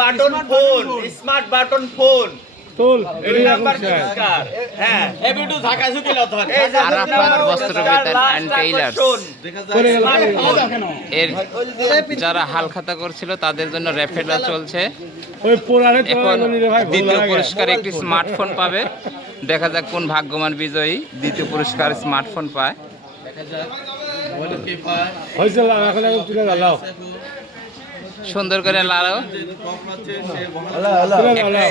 Button phone, smart button phone. তোল দুই number পুরস্কার। হ্যাঁ, এবিটু ঢাকা ঝুঁকিল ধর এই যে আরাফাত বস্ত্র বিতান অ্যান্ড টেইলার্স এর যারা হালখাতা করছিল তাদের জন্য রেফেলা চলছে। ওই পোড়ারে এখন দ্বিতীয় পুরস্কার একটি স্মার্টফোন পাবে। দেখা যাক কোন ভাগ্যবান বিজয়ী দ্বিতীয় পুরস্কার স্মার্টফোন পায়। হয়েছে এখন এখন তুলে দাও সুন্দর করে লাড়াও।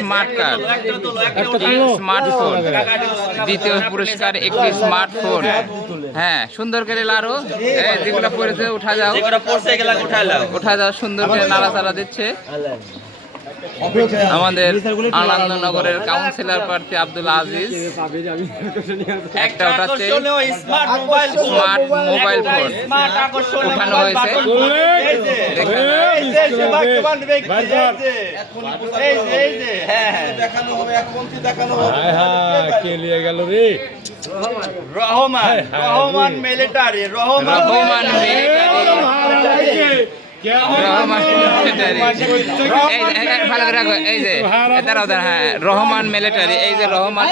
স্মার্ট কার্ড, স্মার্টফোন, দ্বিতীয় পুরস্কার একটি স্মার্টফোন। হ্যাঁ, সুন্দর করে লাড়ো। যেগুলো পড়েছে উঠা যাও, যেগুলো পড়ছে এগুলা উঠাইলাম। উঠা যাও। সুন্দর করে নাড়াচাড়া দিচ্ছে আমাদের আনন্দনগরের কাউন্সিলর প্রার্থী আব্দুল আজিজ। একটা উঠাচ্ছে smart mobile phone, smart mobile phone smart আকর্ষণ উঠানো হয়েছে। এই যে এই যে ভাগ্যবান ব্যক্তি, এই যে হ্যাঁ দেখানো হবে, একপন্থী দেখানো হবে। হায় হায় কে নিয়ে গেল রে Rahman military, Rahman military, Rahman military. ভালো করে রাখো। এই যে দাঁড়াও দাঁড়াও। হ্যাঁ, রহমান মিলিটারি। এই যে রহমান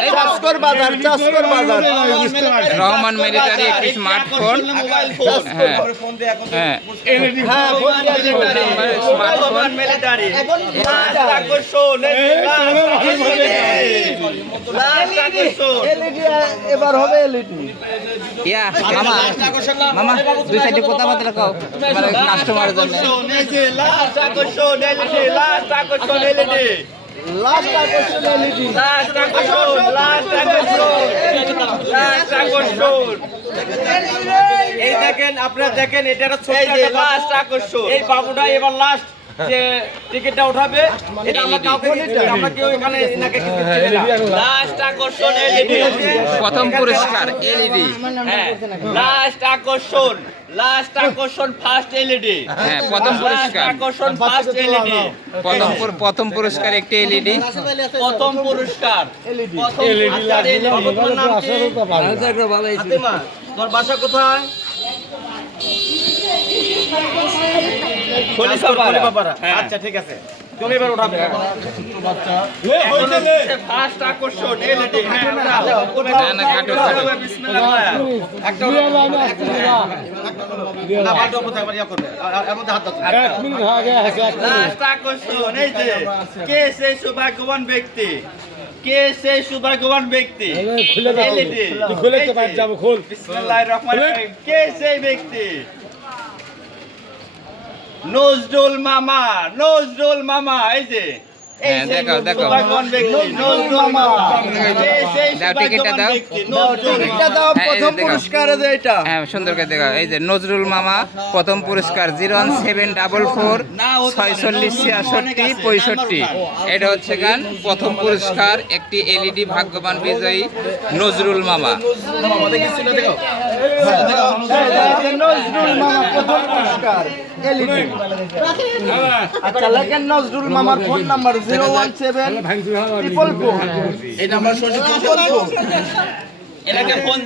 রহমান মিলিটারি একটি স্মার্টফোন। হ্যাঁ হ্যাঁ, রহমান মিলিটারি। লাস্ট আকর্ষণ, লাস্ট আকর্ষণ। এবার হবে এলইডি। ইয়া মামা মামা দুই সাইডে কথাবার্তা রাখো মানে কাস্টমারের জন্য। এই যে লাস্ট আকর্ষণ এলইডি, লাস্ট আকর্ষণ এলইডি, লাস্ট আকর্ষণ এলইডি। লাস্ট আকর্ষণ, লাস্ট আকর্ষণ, লাস্ট আকর্ষণ। এই দেখেন, আপনারা দেখেন, এটা একটা ছোট এই যে একটা বাবু। লাস্ট আকর্ষণ। এই বাবুটা এবার লাস্ট যে টিকিটটা উঠাবে, এটা আমরা কাউকে দিচ্ছি না, আমরা কেউ এখানে এনাকে কিছু দিচ্ছি না। লাস্ট আকর্ষণ এলইডি। প্রথম পুরস্কার এলইডি। হ্যাঁ, লাস্ট আকর্ষণ, লাস্ট আকর্ষণ ফার্স্ট এলইডি। হ্যাঁ, প্রথম পুরস্কার। আকর্ষণ ফার্স্ট এলইডি। প্রথম পুরস্কার একটি এলইডি। প্রথম পুরস্কার এলইডি। ফাতেমা, তোর বাসা কোথায়? খলিফাপাড়া। হ্যাঁ। আচ্ছা ঠিক আছে, তুমি এবার উঠাবে। ফার্স্ট আকর্ষণ এলইডি। না, না, কাটো, কাটো। না, বালতি অবস্থায় একবার ইয়া করবে, এর মধ্যে হাত দাও। এক মিনিট হয়ে গেছে লাস্ট আকর্ষণ। এই যে কে সেই সৌভাগ্যবান ব্যক্তি, কে সেই সৌভাগ্যবান ব্যক্তি? খুলে দাও LED তুই খুলে তো বাইরে যাবো খোল বিসমিল্লাহির রহমানির রহিম। কে সেই ব্যক্তি? নজরুল মামা, নজরুল মামা। এই যে এই হ্যাঁ, সেই দেখাও, দেখাও। সৌভাগ্যবান ব্যক্তি নজরুল মামা। কে সেই দাও, টিকিটটা সৌভাগ্যবান দাও। ব্যক্তি? নজরুল টিকিটটা দাও, হ্যাঁ, এই যে প্রথম দেখাও। পুরস্কার যে এটা। হ্যাঁ, সুন্দর করে দেখা। এই যে নজরুল মামা প্রথম পুরস্কার 01744 46 66 65। এটা হচ্ছে গান প্রথম পুরস্কার একটি এলইডি ভাগ্যবান বিজয়ী নজরুল মামা। নজরুল মামা প্রথম পুরস্কার এলইডি। আচ্ছা, লেখেন নজরুল মামার ফোন নাম্বার 017 ভাঙছি এই নাম্বার এটাকে ফোন